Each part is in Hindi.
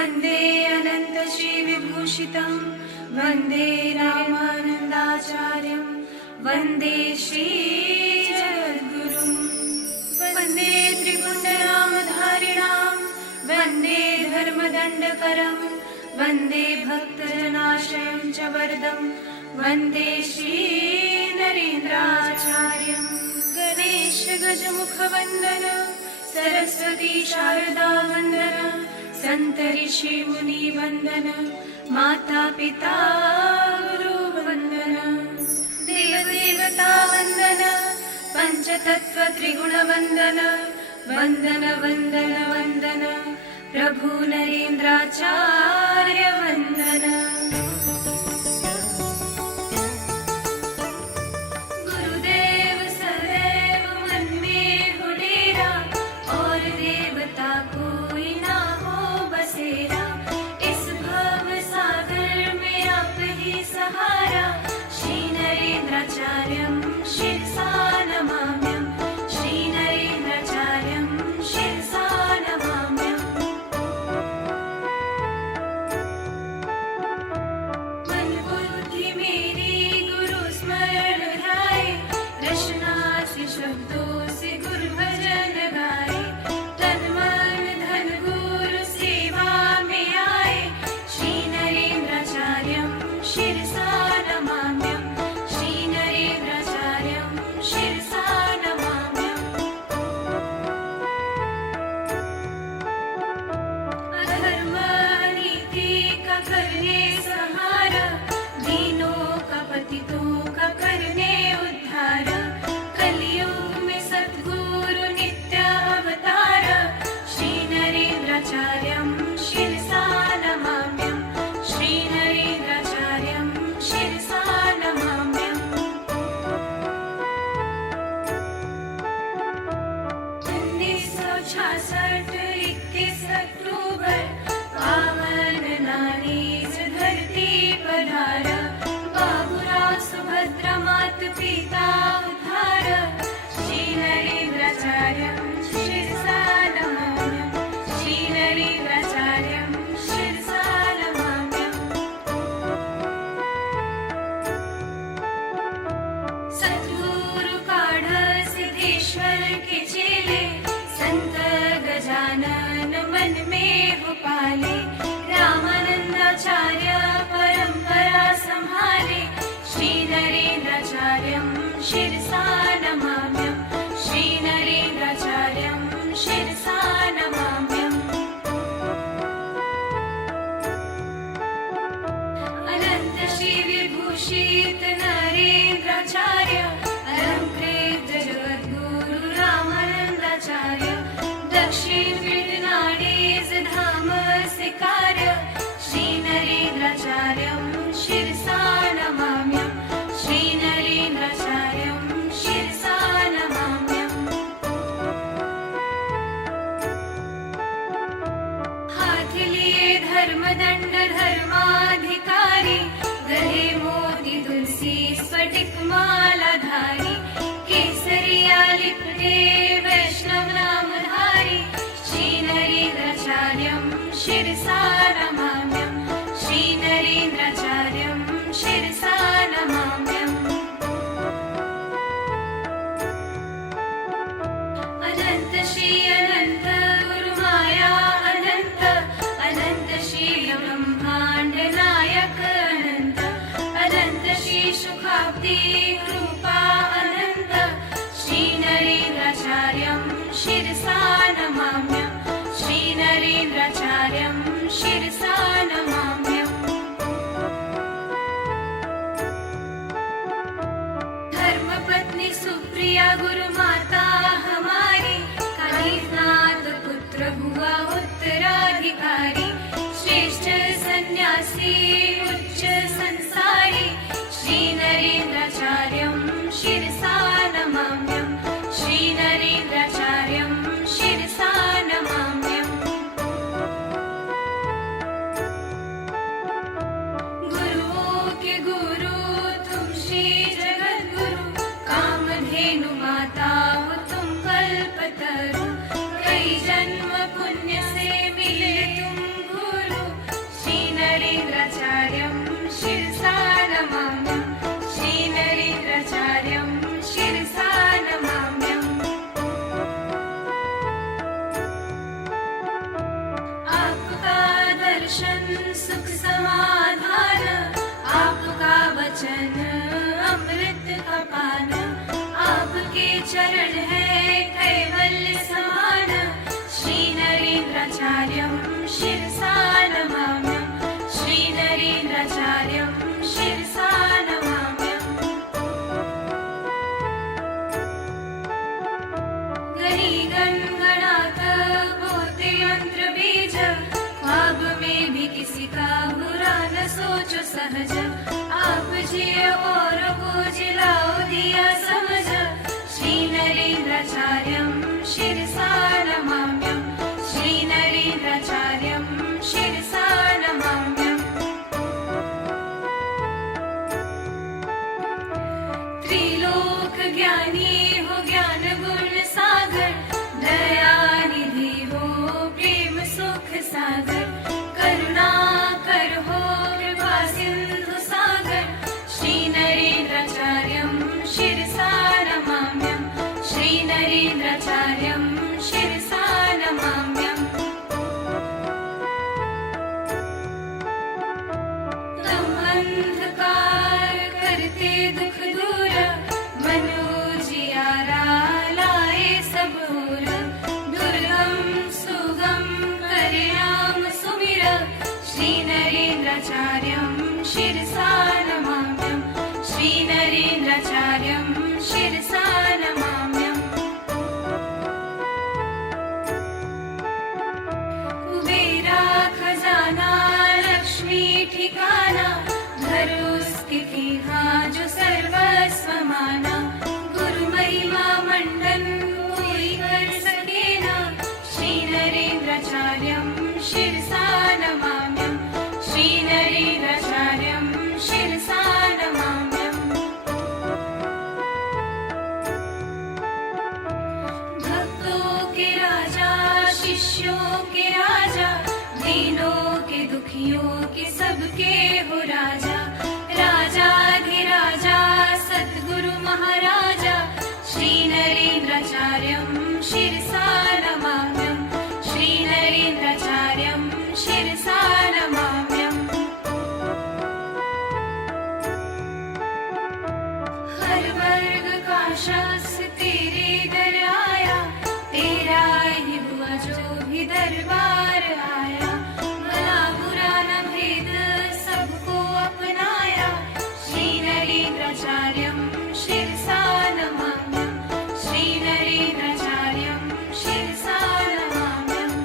वन्दे अनन्तश्रीविभूषितं वन्दे रामानन्दाचार्यं वन्दे श्रीजगद्गुरुं वन्दे त्रिपुण्डरामधारिणां वन्दे धर्मदण्डकरं वन्दे भक्तजनाश्रयं च वरदं वन्दे श्रीनरेन्द्राचार्यं गणेश गजमुखवन्दन सरस्वती शारदा वन्दन संत ऋषि मुनि वन्दन माता पिता गुरु वन्दन देव देवता वन्दन पंचतत्व त्रिगुण वन्दन वन्दन वन्दन वन्दन प्रभु नरेन्द्राचार्य वन्दन गुरुदेव सदैव मन में हो डेरा और देवता कोई ना हो बसेरा इस भव सागर में आप ही सहारा श्री नरेन्द्राचार्यं शिरसा नमाम्यं श्री नरेन्द्राचार्यं शिरसा नमाम्यं मन बुद्धि मेरी गुरु स्मरण ध्याए रचना से शब्दों से गुरु भजन गाए तन मन धन गुरु सेवा में आए श्री नरेन्द्राचार्यं शिरसा नमाम्यं श्री नरेन्द्राचार्यं शिरसा नमाम्यं अधर्म अनीति का करने संहार दीनों का पतितों का करने उद्धार कलियुग में सद्गुरु नित्य अवतार श्री नरेन्द्राचार्यं शिरसा नमाम्यं श्री नरेन्द्राचार्यं शिरसा नमाम्यं 1966 21 अक्टूबर पावन नानीज धरती पधारा बाबूराव सुभद्रा मात पिता उद्धार श्री नरेन्द्राचार्यं शिरसा नमाम्यं श्री नरेन्द्राचार्यं शिरसा नमाम्यं सद्गुरु काढ़ सिद्धेश्वर के चेले संत गजानन मन में हो पाले रामानंदाचार्य परंपरा संभाले श्री नरेन्द्राचार्यं शिरसा नमाम्यं श्री नरेन्द्राचार्यं शिरसा नमाम्यं अनंत श्री विभूषित नरेन्द्राचार्य अलंकृत जगद्गुरु रामानंदाचार्य दक्षिण नाडीज धाम से कार्य श्री नरेन्द्राचार्यं शिरसा नमाम्यं श्री नरेन्द्राचार्यं शिरसा नमाम्यं हाथ लिए धर्मदंड धर्माधिकारी गले मोती तुलसी स्फटिक मालाधारी केसरिया लिपटे वैष्णव नामधारी श्री नरेन्द्राचार्यं शिरसा नमाम्यं श्री नरेन्द्राचार्यं शिरसा नमाम्यं अनंत श्री अनंत गुरु माया अनंत अनंत श्री ब्रह्मांड नायक अनंत अनंत श्री सुखाब्दी कृपा अनंत श्री नरेन्द्राचार्यं शिरसा नमाम्यं श्री नरेन्द्राचार्यं शिरसा नमाम्यं धर्मपत्नी सुप्रिया गुरु माता हमारी कालीनाथ पुत्र हुआ उत्तराधिकारी श्रेष्ठ सन्यासी उच्च संसारी श्री नरेन्द्राचार्यं शिरसा नमाम्यं श्री नरेन्द्राचार्यं शिरसा नमाम्यं गुरुओं के गुरु तुम श्री जगद्गुरु कामधेनु माता हो तुम कल्पतरु कई जन्म पुण्य से मिले तुम गुरु कैवल्य समान श्रीनरेन्द्राचार्यं शिरसा नमाम्यं श्रीनरेन्द्राचार्यं शिरसा नमाम्यम् गणी गणगणात बोलते मंत्र बीज ख्वाब में भी किसी का बुरा न सोचो सहज आप जिए और को जिलाओ दिया समझ श्रीनरेन्द्राचार्यं शिरसा नमाम्यं श्रीनरेन्द्राचार्यं शिरसा नमाम्यम् त्रिलोक ज्ञानी हो ज्ञान गुण सागर दया निधि हो प्रेम सुख सागर करुणा कर हो कृपा सिंधु सागर श्रीनरेन्द्राचार्यं शिरसा नमाम्यं श्रीनरेन्द्राचार्यं शिरसा नमाम्यम् तुम अंधकार करते दुख दूर मन उजियारा लाए सब ओर दुर्गम सुगम करे नाम सुमिर श्रीनरेन्द्राचार्यं शिरसा नमाम्यं श्रीनरेन्द्राचार्यं शिरसा नमाम्यम् कुबेरा खजाना लक्ष्मी ठिकाना घर उसके था जो सर्वस्व माना गुरु महिमा मंडन कोई कर सके ना श्रीनरेन्द्राचार्यं शिरसा नमाम्यं श्रीनरेन्द्राचार्यं शिरसा नमाम्यम् भक्तों के राजा शिष्यों के राजा दीनों के दुखियों के सबके हो राजा राजाधिराजा सद्गुरु महाराजा श्रीनरेन्द्राचार्यं शिरसा नमाम्यं श्रीनरेन्द्राचार्यं शिरसा नमाम्यम् हर वर्ग का शख्स तेरे दर आया तेरा ही हुआ जो भी दरबार आया भला बुरा न भेद सबको अपनाया श्रीनरेन्द्राचार्यं शिरसा नमाम्यं श्रीनरेन्द्राचार्यं शिरसा नमाम्यम्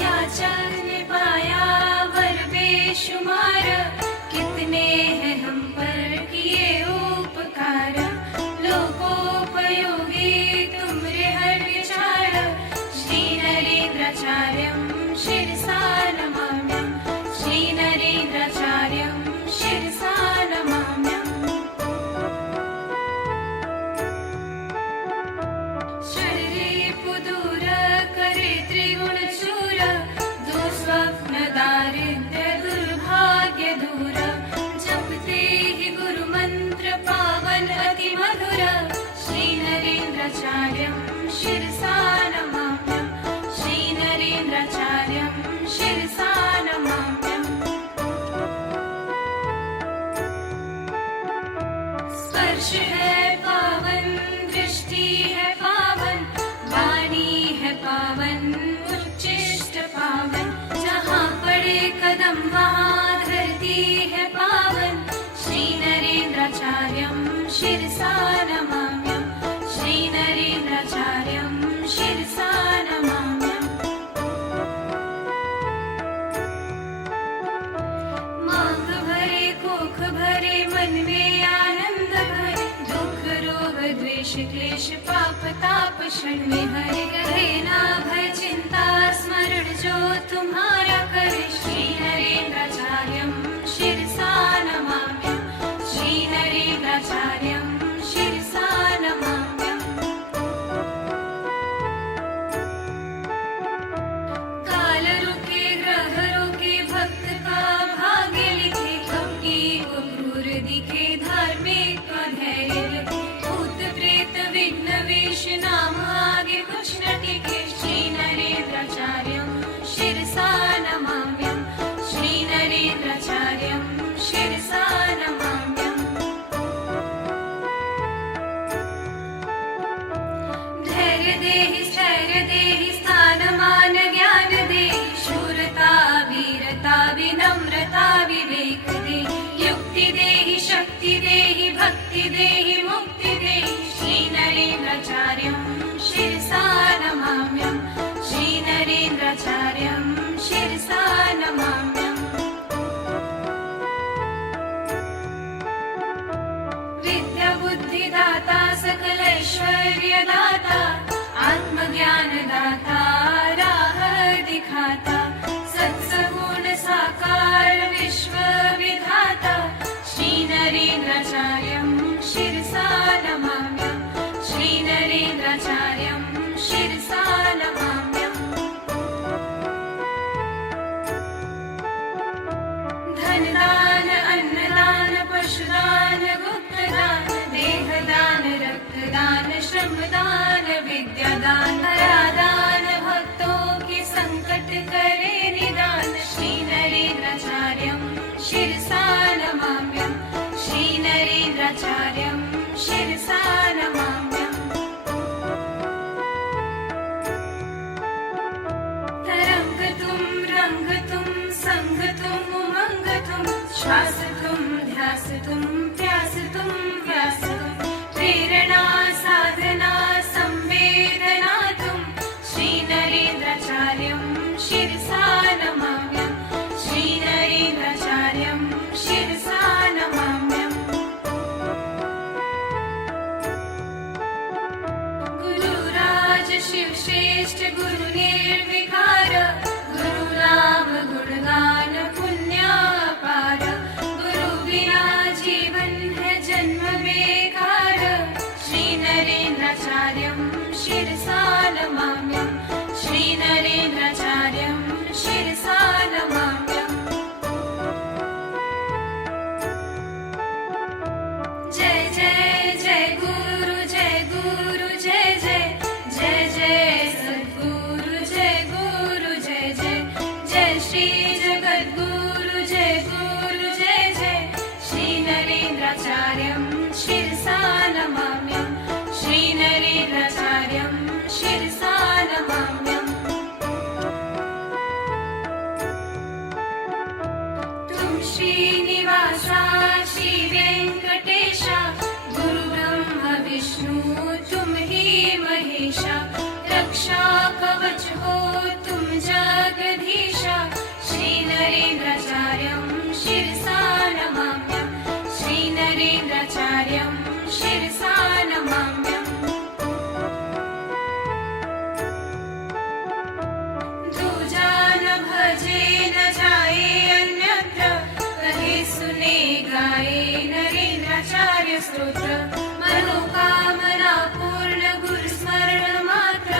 याचक ने पाया वर बेशुमार कितने हैं हम पर किए उपकार लोकोपयोगी तुमरे हर विचार श्रीनरेन्द्राचार्यं शिरसा नमाम्यं श्रीनरेन्द्राचार्यं शिरसा नमाम्यम् षड्रिप दूर करे त्रिगुण चूर दुःस्वप्न दारिद्र्य दुर्भाग्य दूर जपते ही गुरु मंत्र पावन अति मधुर श्रीनरेन्द्राचार्यं शिरसा नमाम्यं श्रीनरेन्द्राचार्यं शिरसा नमाम्यम् स्पर्श है पावन दृष्टि है पावन वाणी है पावन उच्चिष्ट पावन जहाँ पड़े कदम वहाँ धरती है पावन श्रीनरेन्द्राचार्यं शिरसा नमाम्यं श्रीनरेन्द्राचार्यं शिरसा नमाम्यम् मांग भरे कोख भरे मन में आनंद भरे दुख रोग द्वेष क्लेश पाप ताप क्षण में हरे रहे ना भय चिंता स्मरण जो तुम्हारा करे श्रीनरेन्द्राचार्यं शिरसा नमाम्यं श्रीनरेन्द्राचार्यं शिरसा नमाम्यम् काल रुके ग्रह रुके भक्त का भाग्य लिखे कपटी को क्रूर दिखे धार्मिक का धैर्य लिखे भूत प्रेत विघ्न विष नाम आगे कुछ न टिके श्रीनरेन्द्राचार्यं शिरसा नमाम्यं श्रीनरेन्द्राचार्यं त्राता सकलैश्वर्यदाता आत्मज्ञानदाता राह दिखाता सत्सगुण साकार विश्वविधाता श्रीनरेन्द्राचार्यं शिरसा नमाम्यहम् श्रीनरेन्द्राचार्यं शिरसा नमाम्यहम् धनदान अन्नदान पशुदान गुप्तदान देहदान रक्तदान श्रमदान विद्यादान धरादान भक्तों के संकट करे निदान श्रीनरेन्द्राचार्यं शिरसा नमाम्यहम् श्रीनरेन्द्राचार्यं शिरसा नमाम्यहम् तरङ्गतुं रङ्गतुं सङ्गतुं उमङ्गतुं श्वासतुं ध्यासतुं प्यासतुं व्यासतुं प्रेरणा साधना संवेदनातुं श्रीनरेन्द्राचार्यं शिरसा नमाम्यहम् श्रीनरेन्द्राचार्यं शिरसा नमाम्यहम् गुरुराज शिवश्रेष्ठ गुरुनिर्विकार गुरुनाम गुणगान पुण्यापार गुरु बिना जीवन है जन्म बेकार श्रीनरेन्द्राचार्यं शिरसा नमाम्यहम् श्रीनरेन्द्राचार्यं शिरसा नमाम्यहम् जय जय जय गुरु जय गुरु जय जय जय जय सद्गुरु जय गुरु जय जय जय श्री जगद्गुरु जय गुरु जय जय श्रीनरेन्द्राचार्यं शिरसा नमाम्यहम् श्रीनरेन्द्राचार्यं शिरसा नमाम्यहम् तुम श्रीनिवासा श्रीवेङ्कटेशा गुरु ब्रह्मा विष्णु तुम ही महेशा रक्षा कवच हो तुम जगदीशा श्रीनरेन्द्राचार्यं शिरसा नमाम्यहम् श्रीनरेन्द्राचार्यं शिरसा नमाम्यहम् दूजा न भजे न जाए अन्यत्र कहे सुने गाए नरेन्द्राचार्य स्तोत्र मनोकामना पूर्ण गुरु स्मरण मात्र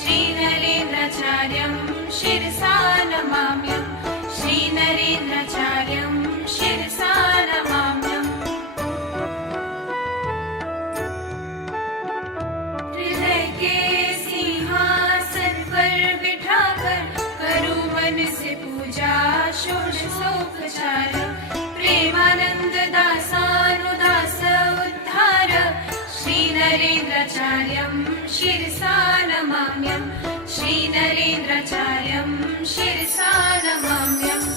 श्रीनरेन्द्राचार्यं शिरसा नमाम्यहम् श्रीनरेन्द्राचार्यं शिरसा नमाम्यहम् हृदय के सिंहासन पर बिठाकर करूं मन से पूजा षोडशोपचार प्रेमानंद दासानुदास उद्धार श्रीनरेन्द्राचार्यं शिरसा नमाम्यहम् श्रीनरेन्द्राचार्यं शिरसा नमाम्यहम्